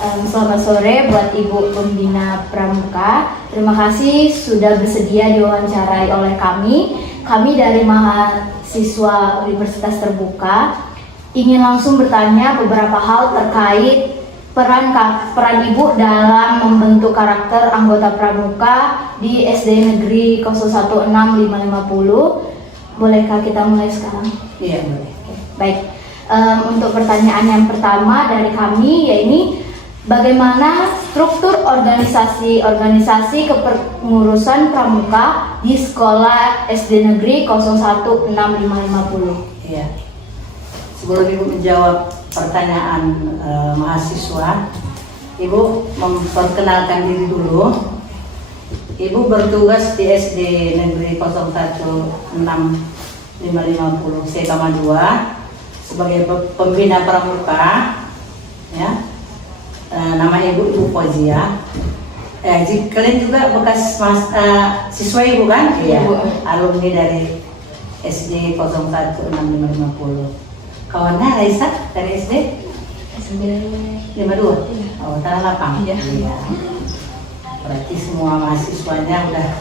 Selamat sore buat Ibu Pembina Pramuka. Terima kasih sudah bersedia diwawancarai oleh kami. Kami dari mahasiswa Universitas Terbuka ingin langsung bertanya beberapa hal terkait peran Ibu dalam membentuk karakter anggota Pramuka di SD Negeri 016550. Bolehkah kita mulai sekarang? Iya, boleh. Baik. Untuk pertanyaan yang pertama dari kami yaitu bagaimana struktur organisasi kepengurusan pramuka di sekolah SD Negeri 016550? Iya. Sebelum Ibu menjawab pertanyaan mahasiswa, Ibu memperkenalkan diri dulu. Ibu bertugas di SD Negeri 016550 Sekama 2 sebagai pembina pramuka, ya. Nama Ibu Fauzia. Kalian juga bekas siswa Ibu kan? Iya. Alumni dari SD 016550. Kawannya Raisa dari SD? SD 52? Oh, Tanah Lapang? Iya. Berarti semua mahasiswanya udah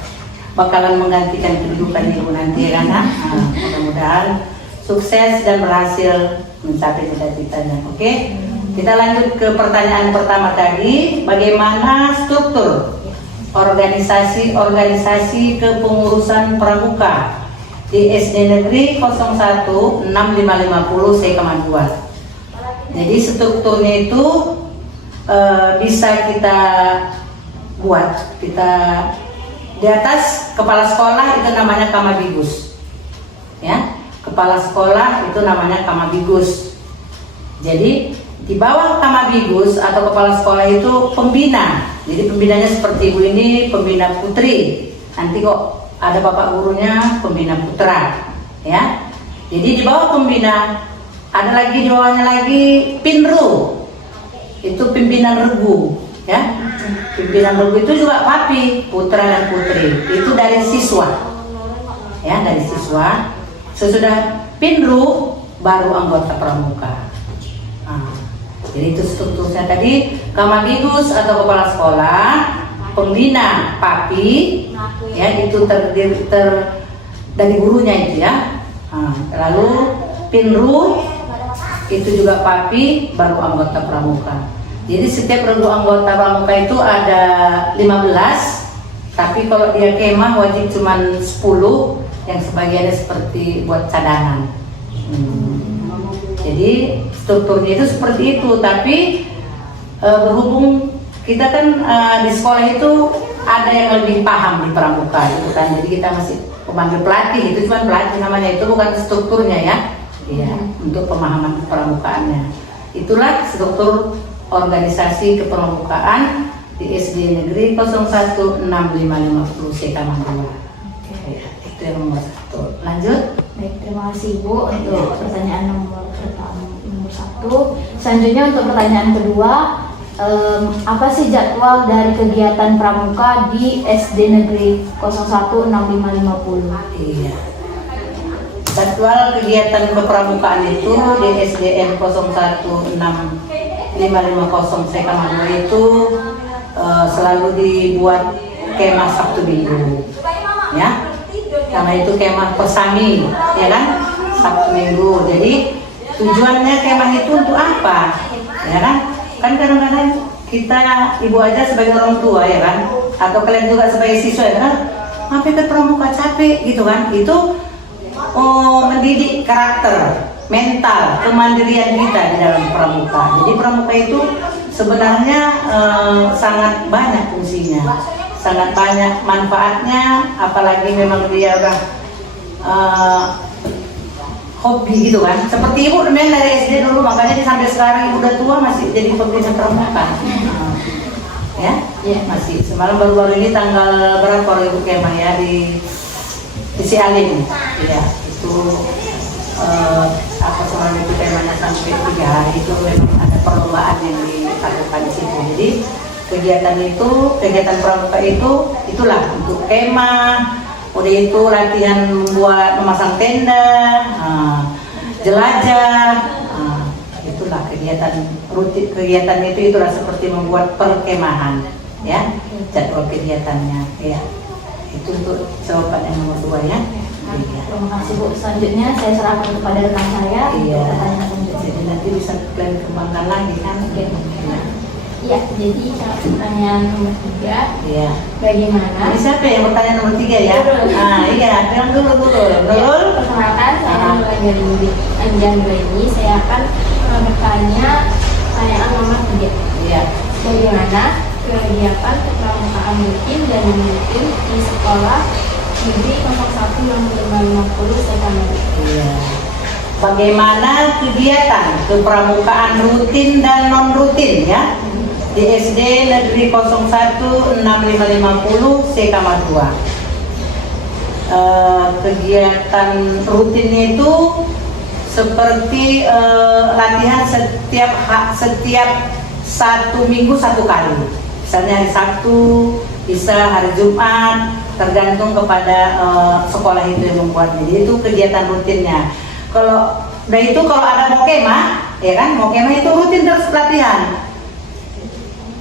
bakalan menggantikan kedudukan Ibu nanti ya kan? Mudah-mudahan sukses dan berhasil mencapai cita-citanya. Oke? Kita lanjut ke pertanyaan pertama tadi, bagaimana struktur organisasi kepengurusan pramuka di SD Negeri 016550 Sekama 2. Jadi strukturnya itu bisa kita buat, kita di atas kepala sekolah itu namanya Kamabigus, ya. Kepala sekolah itu namanya Kamabigus. Jadi di bawah Kamabigus atau kepala sekolah itu pembina. Jadi pembinanya seperti Ibu ini pembina putri. Nanti kok ada bapak gurunya pembina putra, ya. Jadi di bawah pembina ada lagi di bawahnya lagi pinru. Itu pimpinan regu, ya. Pimpinan regu itu juga papi, putra dan putri. Itu dari siswa. Ya, dari siswa. Sesudah pinru baru anggota pramuka. Jadi itu strukturnya tadi, Kamabigus atau kepala sekolah, pembina papi, ya itu terdiri dari gurunya itu ya. Lalu pinru itu juga papi, baru anggota pramuka. Jadi setiap regu anggota pramuka itu ada 15, tapi kalau dia kemah wajib cuma 10, yang sebagiannya seperti buat cadangan. Jadi strukturnya itu seperti itu, tapi berhubung kita kan di sekolah itu ada yang lebih paham di pramuka itu kan, jadi kita masih memanggil pelatih, itu cuma pelatih namanya, itu bukan strukturnya ya. Iya, untuk pemahaman pramukaannya. Itulah struktur organisasi kepramukaan di SD Negeri 016550 Sekama 2. Itu yang nomor 1. Lanjut. Baik, terima kasih Ibu untuk pertanyaan nomor 1. Selanjutnya untuk pertanyaan kedua, apa sih jadwal dari kegiatan pramuka di SD Negeri 016550? Iya. Jadwal kegiatan kepramukaan itu di SDN 016550 Sekama 2 itu selalu dibuat kemah Sabtu Minggu, ya. Karena itu kemah persami, ya kan, Sabtu Minggu. Jadi tujuannya kemah itu untuk apa, ya kan? Kan kadang-kadang kita ibu aja sebagai orang tua, ya kan, atau kalian juga sebagai siswa, ya kan, apa ke pramuka capek gitu kan? Itu mendidik karakter, mental, kemandirian kita di dalam pramuka. Jadi pramuka itu sebenarnya sangat banyak fungsinya, sangat banyak manfaatnya, apalagi memang dia udah hobi gitu kan. Seperti Ibu main dari SD dulu, makanya sampai sekarang Ibu udah tua masih jadi pembina pramuka. Ya, masih. Semalam baru-baru ini tanggal berapa kalau Ibu kemah ya di Sialim, ya itu apa semalam itu kemahnya sampai 3 hari, itu memang ada perlombaan yang dilakukan di situ. Jadi kegiatan pramuka itulah untuk kemah, udah itu latihan membuat memasang tenda, jelajah, itu itulah kegiatan rutin, kegiatan itu itulah seperti membuat perkemahan, ya, jadwal kegiatannya, ya. Itu untuk jawaban yang nomor 2 ya. Iya. Terima kasih Bu. Selanjutnya saya serahkan kepada rekan saya Iya. untuk pertanyaan selanjutnya. Jadi nanti bisa kalian kembangkan lagi kan? Oke. Iya, jadi pertanyaan nomor 3, Iya. bagaimana? Ini siapa yang bertanya nomor 3 ya? Nurul. Ah iya, bilang dulu. Nurul. Perkenalkan, saya Nurul Anjani. Saya akan bertanya pertanyaan nomor 3. Iya. Bagaimana kegiatan kepramukaan rutin dan non-rutin di sekolah negeri 016550 Sekamadu? Iya. Bagaimana kegiatan kepramukaan rutin dan non rutin ya di SD Negeri 016550 Sekamadu? Kegiatan rutinnya itu seperti latihan setiap 1 minggu 1 kali. Misalnya hari Sabtu, bisa hari Jumat, tergantung kepada sekolah itu yang membuatnya. Jadi itu kegiatan rutinnya. Kalau ada mokemah, ya kan, mokemah itu rutin terus latihan.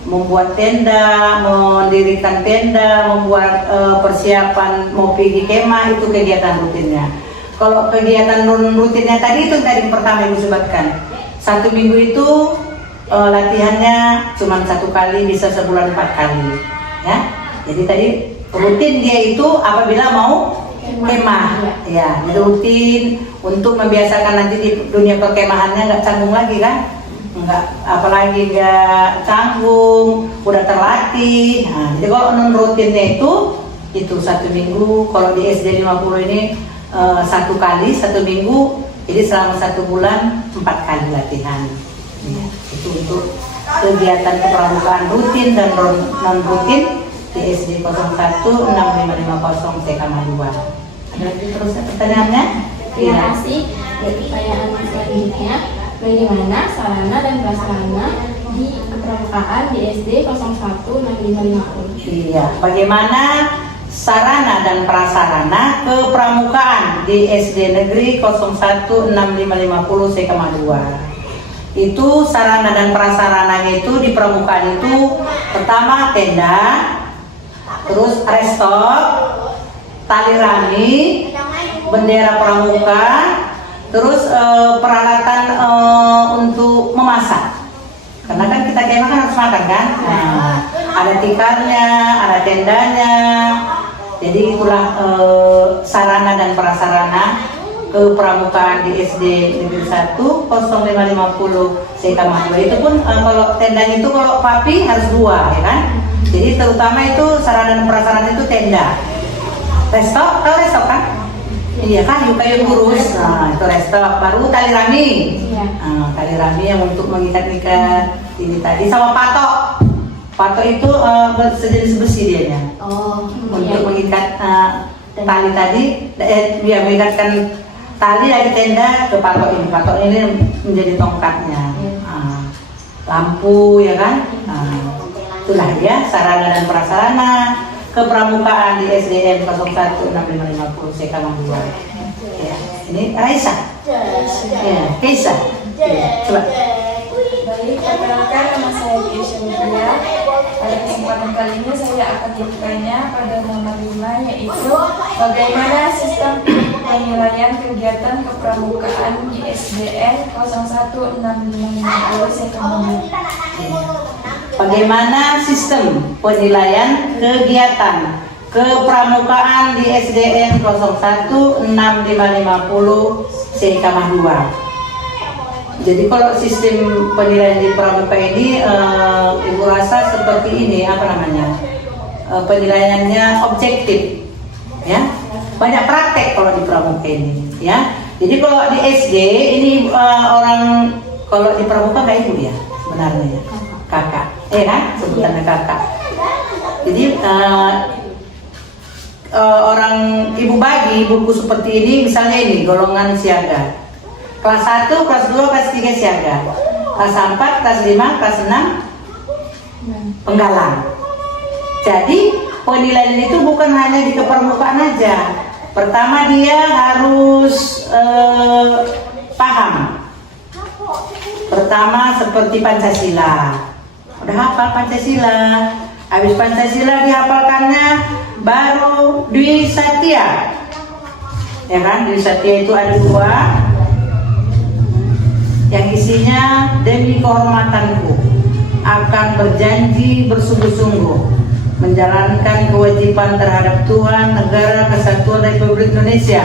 Membuat tenda, mendirikan tenda, membuat persiapan mau pergi kemah, itu kegiatan rutinnya. Kalau kegiatan rutinnya tadi itu tadi pertama yang disebutkan, 1 minggu itu latihannya cuma 1 kali, bisa sebulan 4 kali, ya. Jadi tadi rutin dia itu apabila mau kemah, ya, jadi rutin untuk membiasakan nanti di dunia perkemahannya nggak canggung lagi kan, nggak, apalagi nggak canggung, udah terlatih. Nah, jadi kalau non rutinnya itu 1 minggu, kalau di SD 50 ini 1 kali 1 minggu, jadi selama 1 bulan 4 kali latihan. Ya, itu untuk kegiatan kepramukaan rutin dan non rutin di SD 016550 Sekamadu. Ada lagi terus pertanyaannya? Terima kasih. Pertanyaan selanjutnya, bagaimana sarana dan prasarana di kepramukaan di SD 016550? Iya, bagaimana sarana dan prasarana kepramukaan di SD Negeri 016550 Sekamadu? Itu sarana dan prasarananya itu di pramukaan itu pertama tenda, terus restok, tali rami, bendera pramuka, terus peralatan untuk memasak. Karena kan kita kemah kan harus makan kan. Nah, ada tikarnya, ada tendanya. Jadi itulah sarana dan prasarana kepramukaan di SD Negeri 010550 Sekamadu. Itu pun kalau tendanya itu kalau papi harus 2 ya kan. Jadi terutama itu sarana dan prasarana itu tenda. Restok, tahu restok kan? Iya, kayu lurus. Nah, itu restok. Baru tali rami. Nah, tali rami yang untuk mengikat-ikat ini tadi, sama patok. Patok itu sejenis besi dianya. Untuk mengikat tali tadi, biar mengikatkan tali dari tenda ke patok ini. Patok ini menjadi tongkatnya. Lampu ya kan? Itulah ya sarana dan prasarana kepramukaan di SDN 016550 Sekamadu. Ya, ini Raisa. Ya, Kaisa. Ya, coba. Baik, perkenalkan nama saya Keisha Mutia. Pada kesempatan kali ini saya akan bertanya pada nomor 5, yaitu bagaimana sistem penilaian kegiatan kepramukaan di SDN 016550 Sekamadu? Bagaimana sistem penilaian kegiatan kepramukaan di SDN 016550 Sekamadu? Jadi kalau sistem penilaian di pramuka ini, ibu rasa seperti ini, apa namanya? Penilaiannya objektif, ya. Banyak praktek kalau di pramuka ini, ya. Jadi kalau di SD ini orang kalau di pramuka nggak ibu ya, sebenarnya kakak, kan? Sebutannya kakak. Jadi orang ibu bagi buku seperti ini, misalnya ini golongan siaga. Kelas 1, kelas 2, kelas 3 siaga. Kelas 4, kelas 5, kelas 6 penggalang. Jadi penilaian itu bukan hanya di kepramukaan aja. Pertama dia harus paham Pertama seperti Pancasila. Udah hafal Pancasila. Habis Pancasila dihafalkannya baru Dwi Satya. Ya kan, Dwi Satya itu ada 2 yang isinya demi kehormatanku akan berjanji bersungguh-sungguh menjalankan kewajiban terhadap Tuhan, negara, kesatuan Republik Indonesia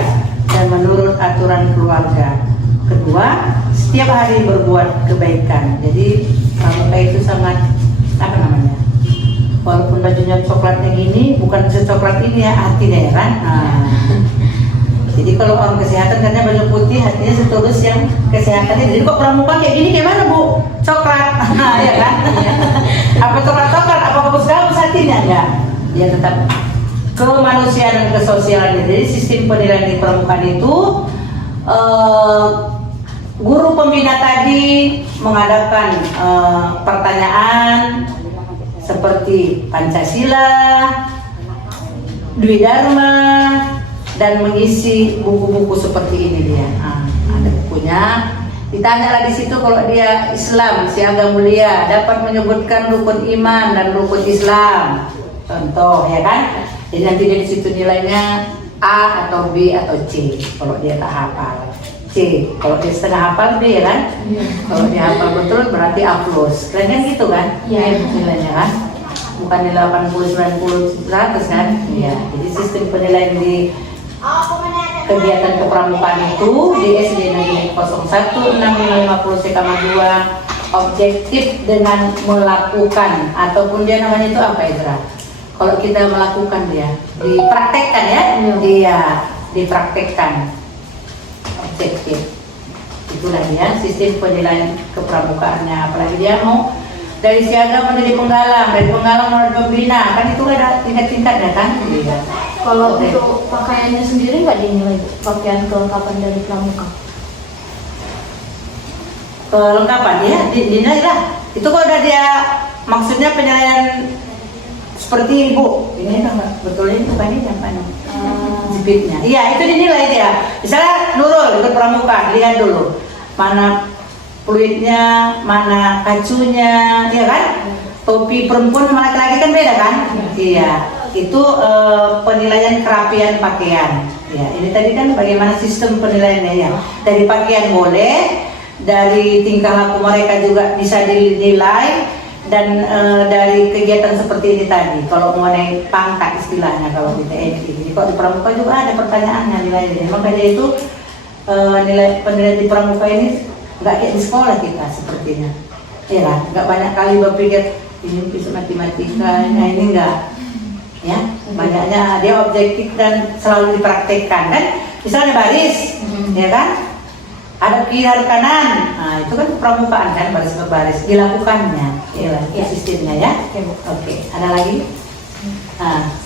dan menurut aturan keluarga. Kedua, setiap hari berbuat kebaikan. Jadi pramuka itu sangat apa namanya? Walaupun bajunya coklatnya gini, bukan secoklat ini ya hatinya ya kan. Nah, jadi kalau orang kesehatan katanya baju putih, hatinya setulus yang kesehatannya. Jadi kok pramuka kayak gini kayak mana Bu? Coklat, ya kan? Apa coklat-coklat? Apa bagus-bagus hatinya? Enggak. Dia tetap kemanusiaan dan kesosialan. Jadi sistem penilaian di pramuka itu guru pembina tadi mengadakan pertanyaan seperti Pancasila, Dwi Dharma, dan mengisi buku-buku seperti ini dia. Ada bukunya. Ditanya di situ kalau dia Islam, siaga mulia, dapat menyebutkan rukun iman dan rukun Islam. Contoh, ya kan? Jadi nanti di situ nilainya A atau B atau C kalau dia tak hafal. C, kalau dia setengah hafal B ya kan? Kalau dia hafal betul berarti A+. Keren kan gitu kan? Iya. Nilainya kan? Bukan nilai 80, 90, 100 kan? Iya. Jadi sistem penilaian di kegiatan kepramukaan itu di SD Negeri 016550 Sekama 2 objektif dengan melakukan ataupun dia namanya itu apa Indra? Kalau kita melakukan dia dipraktekkan ya? Iya, dipraktekkan. Objektif itulah dia sistem penilaian kepramukaannya. Apalagi dia mau dari siaga menjadi penggalang, dari penggalang menjadi pembina, kan itu ada tingkat-tingkatnya kan? Iya. Kalau untuk pakaiannya sendiri nggak dinilai Bu? Pakaian kelengkapan dari pramuka? Kelengkapan ya dinilai lah. Itu kalau udah dia maksudnya penilaian seperti Ibu ini betulnya itu kan ini apa nih? Jepitnya. Iya, itu dinilai dia. Misalnya Nurul ikut pramuka, lihat dulu mana fluidnya, mana kacunya, ya kan? Topi perempuan sama laki-laki kan beda kan? Iya. Itu penilaian kerapian pakaian. Ya, ini tadi kan bagaimana sistem penilaiannya ya. Dari pakaian boleh, dari tingkah laku mereka juga bisa dinilai. Dan dari kegiatan seperti ini tadi, kalau mengenai pangkat istilahnya kalau di TNI, jadi kalau di pramuka juga ada pertanyaannya nilainya. Makanya itu nilai penilaian di pramuka ini nggak kayak di sekolah kita sepertinya, ya kan? Nggak banyak kali berpikir ini bisa matematika, nah ini enggak, ya banyaknya dia objektif dan selalu dipraktekkan kan? Misalnya baris, ya kan? Ada kiri ada kanan, nah itu kan pramukaan kan baris per baris dilakukannya, ya sistemnya ya. Oke, ada lagi?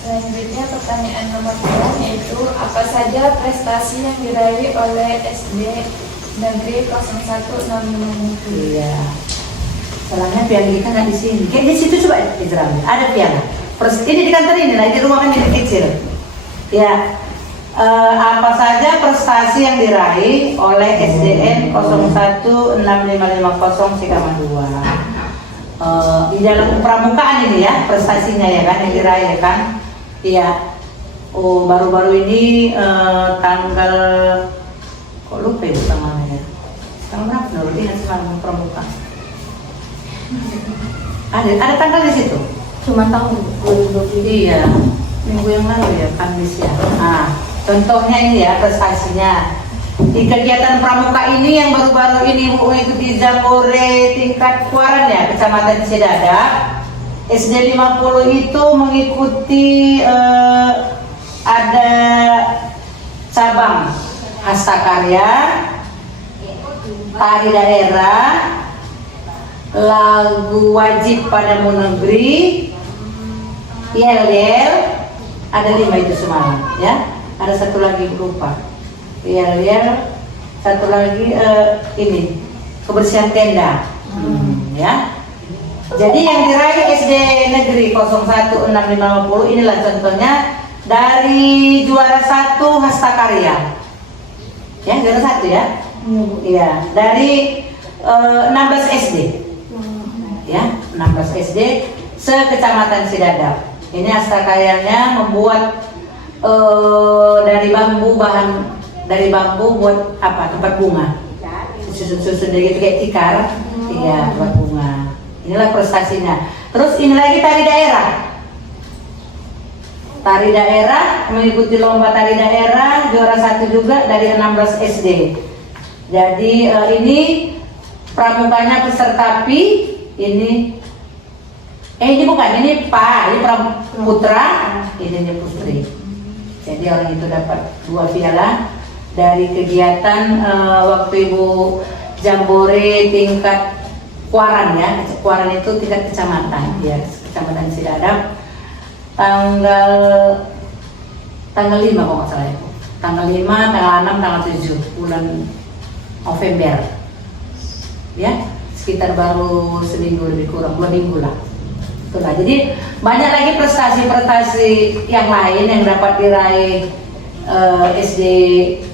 Selanjutnya pertanyaan nomor 2 yaitu apa saja prestasi yang diraih oleh SD Negeri 0165. Iya. Salahnya piala kita nggak di sini. Kayak di situ coba Israel. Ada piala. Ini di kantor ini lah, di ruangan ini kecil. Ya. Apa saja prestasi yang diraih oleh SDN 016550 Sekama 2 di dalam pramukaan ini ya prestasinya ya kan yang diraih ya kan. Iya. Oh baru-baru ini tanggal kok lupa itu tanggalnya ya. Tanggal berapa dulu ini semalam pramuka. Ada tanggal di situ. Cuma tahun 2020. Iya. Minggu yang lalu ya Kamis ya. Nah. Contohnya ini ya prestasinya di kegiatan pramuka ini yang baru-baru ini Bu ikuti Jambore tingkat Kuaran ya Kecamatan Cidadap. SD 50 itu mengikuti ada cabang hastakarya, tari daerah, lagu wajib pada negeri, yel-yel, ada 5 itu semalam ya. Ada satu lagi lupa, yel-yel, satu lagi ini kebersihan tenda, ya. Jadi yang diraih SD Negeri 016550 inilah contohnya dari juara 1 hastakarya, ya juara 1 ya, iya dari 16 SD. Ya, 16 SD se-Kecamatan Sidadap. Ini Astakayanya membuat dari bambu buat apa? Tempat bunga. Susun-susun dari kayak tikar. Iya, buat bunga. Inilah prestasinya. Terus ini lagi tari daerah. Tari daerah, mengikuti lomba tari daerah, juara 1 juga dari 16 SD. Jadi ini pramukanya peserta P, ini bukan, ini Pak, ini Putra, ini Putri. Jadi orang itu dapat 2 piala dari kegiatan waktu Ibu Jambore tingkat Kuaran ya. Kuaran itu tingkat kecamatan ya, Kecamatan Sidadap. Tanggal 5 kalau nggak salah ya. Tanggal 5, tanggal 6, tanggal 7 bulan November. Ya, sekitar baru seminggu lebih kurang, 2 minggu lah. Itulah. Jadi banyak lagi prestasi-prestasi yang lain yang dapat diraih SD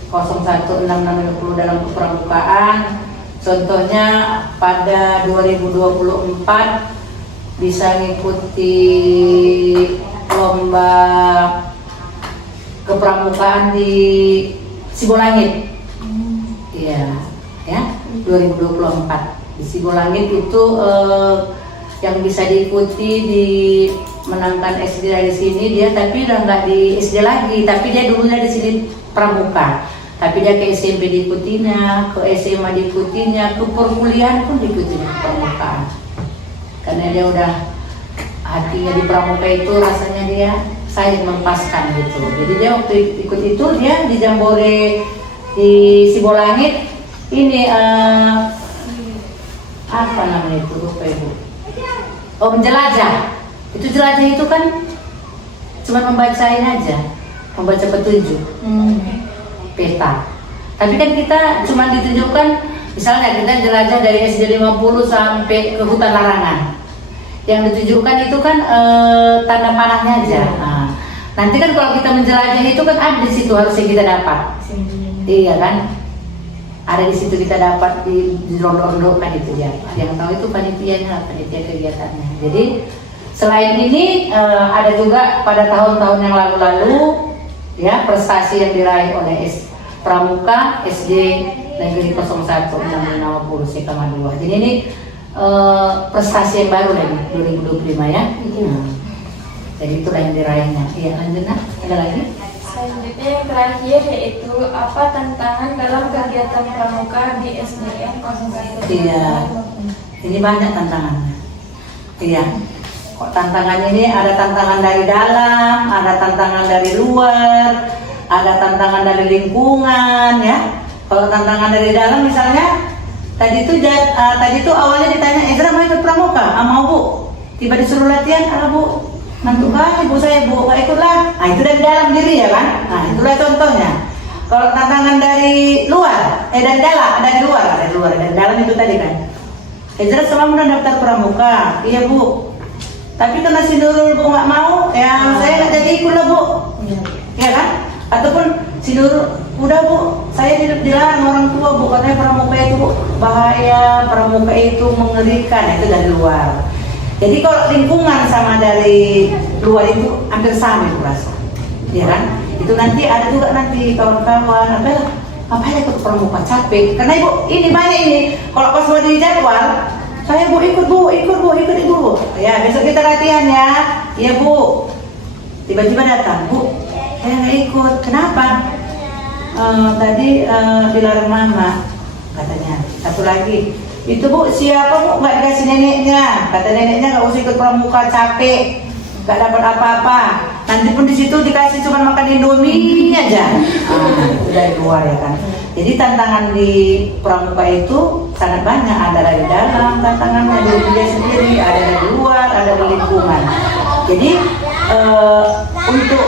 016650 dalam kepramukaan. Contohnya pada 2024 bisa mengikuti lomba kepramukaan di Sibolangit. Iya, ya, 2024 di Sibolangit itu yang bisa diikuti di menangkan SD dari sini dia, tapi udah nggak di SD lagi, tapi dia dulunya di sini pramuka. Tapi dia ke SMP diikutinya, ke SMA diikutinya, ke perkuliahan pun diikutinya ke pramukaan. Karena dia udah hatinya di pramuka itu rasanya dia sayang melepaskan gitu. Jadi dia waktu ikut itu dia di Jambore di Sibolangit ini apa namanya itu, lupa Ibu. Oh, menjelajah. Itu jelajah itu kan cuma membacain aja, membaca petunjuk. Peta. Tapi kan kita cuma ditunjukkan, misalnya kita jelajah dari SD 50 sampai ke hutan larangan. Yang ditunjukkan itu kan tanda panahnya aja. Nah, nanti kan kalau kita menjelajah itu kan ada di situ harusnya kita dapat. Iya kan? Ada di situ kita dapat di rondo-rondo kan itu ya. Yang tahu itu panitianya, panitia kegiatannya. Jadi selain ini ada juga pada tahun-tahun yang lalu-lalu ya prestasi yang diraih oleh Pramuka SD Negeri 01 650 Sekama 2. Jadi ini prestasi yang baru lagi 2025 ya. Jadi itulah yang diraihnya. Iya, lanjut nah, ada lagi? Selanjutnya yang terakhir yaitu apa tantangan dalam kegiatan pramuka di SDN 01. Iya, ini banyak tantangannya. Iya. Kok tantangannya ini ada tantangan dari dalam, ada tantangan dari luar, ada tantangan dari lingkungan ya. Kalau tantangan dari dalam misalnya tadi itu awalnya ditanya, Ezra mau ikut pramuka? Mau Bu. Tiba disuruh latihan, Bu, mantu kali Bu saya Bu, gak ikutlah. Nah itu dari dalam diri ya kan. Nah itulah contohnya. Kalau tantangan dari luar, dari dalam, dari dalam itu tadi kan. Ezra selalu daftar pramuka, iya Bu. Tapi karena si Nurul Bu nggak mau, ya saya nggak jadi ikut lah Bu, ya kan? Ataupun si Nurul, udah Bu, saya dilarang orang tua Bu, katanya pramuka itu Bu bahaya, pramuka itu mengerikan, itu dari luar. Jadi kalau lingkungan sama dari luar itu hampir sama itu rasa, ya kan? Itu nanti ada juga nanti kawan-kawan, apa ya ikut pramuka capek, karena Ibu ini banyak ini, kalau pas mau di jadwal. Saya Bu ikut Bu. Ya besok kita latihan ya. Iya Bu. Tiba-tiba datang Bu. Saya nggak ikut. Kenapa? Tadi dilarang Mama katanya. Satu lagi. Itu Bu siapa Bu nggak dikasih neneknya. Kata neneknya nggak usah ikut pramuka capek. Nggak dapat apa-apa. Nanti pun di situ dikasih cuma makan Indomie aja. Itu dari luar ya kan. Jadi tantangan di pramuka itu sangat banyak, ada dari dalam tantangannya dari dia sendiri, ada dari luar, ada dari lingkungan. Jadi untuk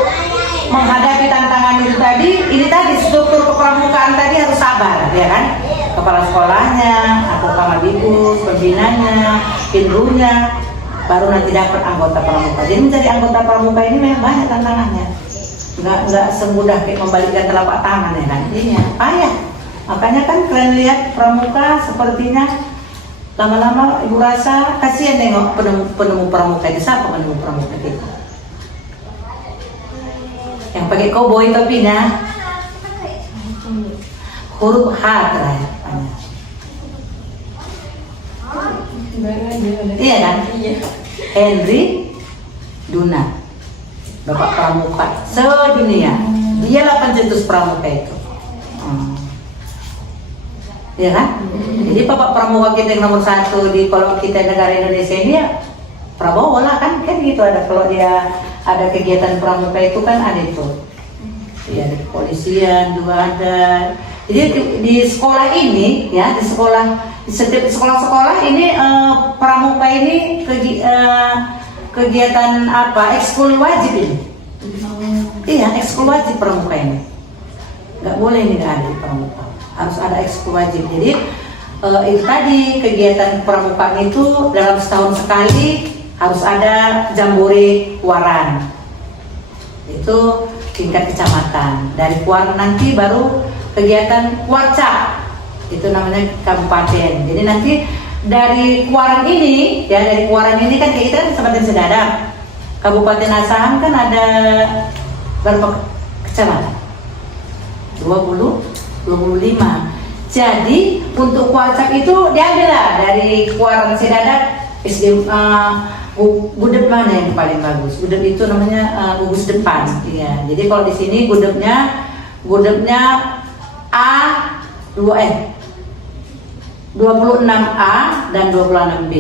menghadapi tantangan itu tadi, ini tadi struktur kepramukaan tadi harus sabar, ya kan? Kepala sekolahnya, atau kamabibus, pembinanya, pinrunya, baru nanti dapat anggota pramuka. Jadi mencari anggota pramuka ini memang banyak tantangannya. Nggak semudah kayak membalikkan telapak tangan ya kan, intinya payah. Makanya kan kalian lihat pramuka sepertinya lama-lama ibu rasa kasihan nengok penemu pramuka itu. Siapa penemu pramuka itu? Yang pakai koboi topinya, huruf H terakhir. Iya kan? Iya. Henry Dunant, bapak pramuka sedunia. Dialah pencetus pramuka itu. Ya kan? Jadi bapak pramuka kita yang nomor 1 di kalau kita negara Indonesia ini ya Prabowo lah kan gitu ada kalau dia ada kegiatan pramuka itu kan ada itu. Ya ada kepolisian juga ada. Jadi di sekolah ini ya di setiap sekolah-sekolah ini pramuka ini kegiatan apa ekskul wajib ini. Iya ekskul wajib pramuka ini. Nggak boleh ini nggak ada di pramuka. Harus ada ekskul wajib. Jadi itu tadi kegiatan pramukaan itu dalam setahun sekali harus ada jambore kuaran. Itu tingkat kecamatan. Dari kuaran nanti baru kegiatan kuarcap. Itu namanya kabupaten. Jadi nanti dari kuaran ini ya dari kuaran ini kan kita kan Kabupaten Sedadap. Kabupaten Asahan kan ada berapa kecamatan? 25. Jadi untuk kuarcap itu diambil lah dari kuaran Sedadap SD gudeg mana yang paling bagus? Gudeg itu namanya gugus depan. Iya. Jadi kalau di sini gudegnya A 26A dan 26B.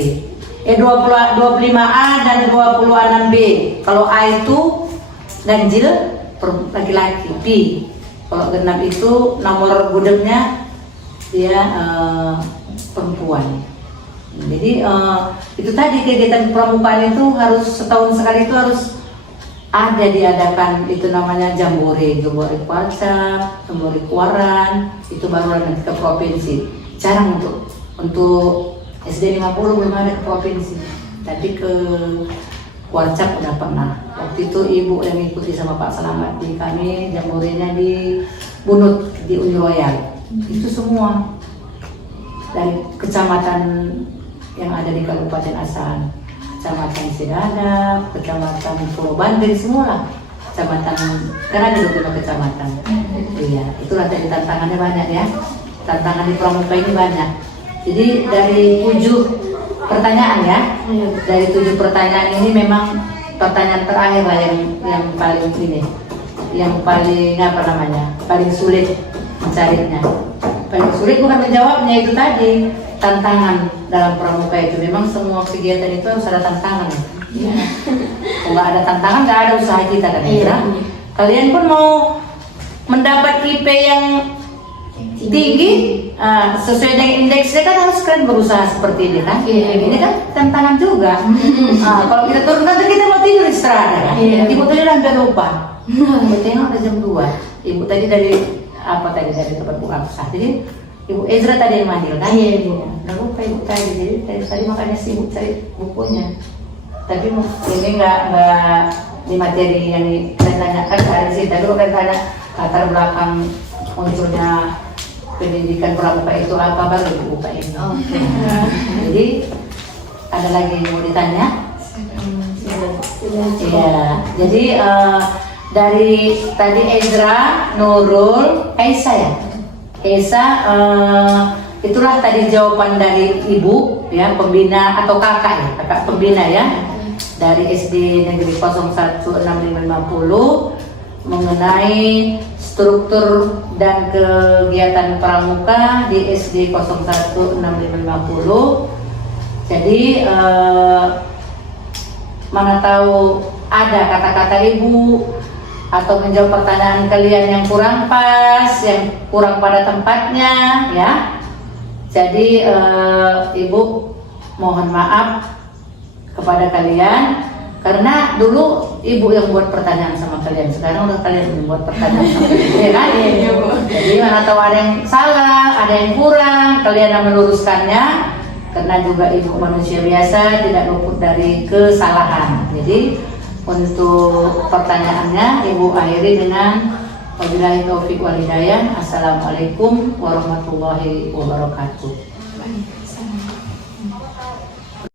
25A dan 26B. Kalau A itu ganjil laki-laki, B. Kalau genap itu nomor gudegnya dia perempuan. Jadi itu tadi kegiatan pramukaan itu harus setahun sekali itu harus ada diadakan itu namanya jambore kuarcap, jambore kuaran, itu baru nanti ke provinsi. Jarang untuk SD 50 belum ada ke provinsi. Tapi ke kuarcap udah pernah. Waktu itu ibu yang ikuti sama Pak Selamat di kami jamborenya di Bunut di Uni Royal. Itu semua dari kecamatan yang ada di Kabupaten Asahan, Kecamatan Sedadap, Kecamatan Pulau Bandeng, semua lah kecamatan, karena ada 25 kecamatan. Iya, itulah tadi tantangannya banyak ya. Tantangan di pramuka ini banyak. Jadi dari 7 pertanyaan ya, dari 7 pertanyaan ini memang pertanyaan terakhir lah yang paling ini, yang paling apa namanya, paling sulit mencarinya. Paling sulit bukan menjawabnya, itu tadi tantangan dalam pramuka itu. Memang semua kegiatan itu harus ada tantangan. Kalau nggak ada tantangan nggak ada usaha kita kan ya. Kalian pun mau mendapat IP yang tinggi sesuai dengan indeksnya kan harus kalian berusaha seperti ini kan. Ini kan tantangan juga. Kalau kita turun nanti kita mau tidur istirahat kan. Ibu tadi udah hampir lupa. Ibu tengok udah jam 2. Ibu tadi dari tempat buka usaha. Jadi Ibu Ezra tadi yang manggil kan? Iya. Udah lupa Ibu tadi. Jadi tadi makanya sibuk cari bukunya. Tapi ini nggak di materi yang kalian tanyakan dari sini. Tapi kalau kalian tanya latar belakang munculnya pendidikan pramuka itu apa, baru dibuka ini. Jadi ada lagi yang mau ditanya? Iya. Jadi dari tadi Ezra, Nurul, Aisyah ya. Aisyah, itulah tadi jawaban dari ibu ya, pembina atau kakak ya, kakak pembina ya, dari SD Negeri 016550 mengenai struktur dan kegiatan pramuka di SD 016550. Jadi mana tahu ada kata-kata ibu atau menjawab pertanyaan kalian yang kurang pas, yang kurang pada tempatnya ya. Jadi ibu mohon maaf kepada kalian karena dulu ibu yang buat pertanyaan sama kalian, sekarang udah kalian yang buat pertanyaan sama kalian, ya kan? Jadi mana tahu ada yang salah, ada yang kurang, kalian yang meluruskannya. Karena juga ibu manusia biasa, tidak luput dari kesalahan. Jadi untuk pertanyaannya ibu akhiri dengan wabillahi taufiq wal hidayah. Assalamualaikum warahmatullahi wabarakatuh.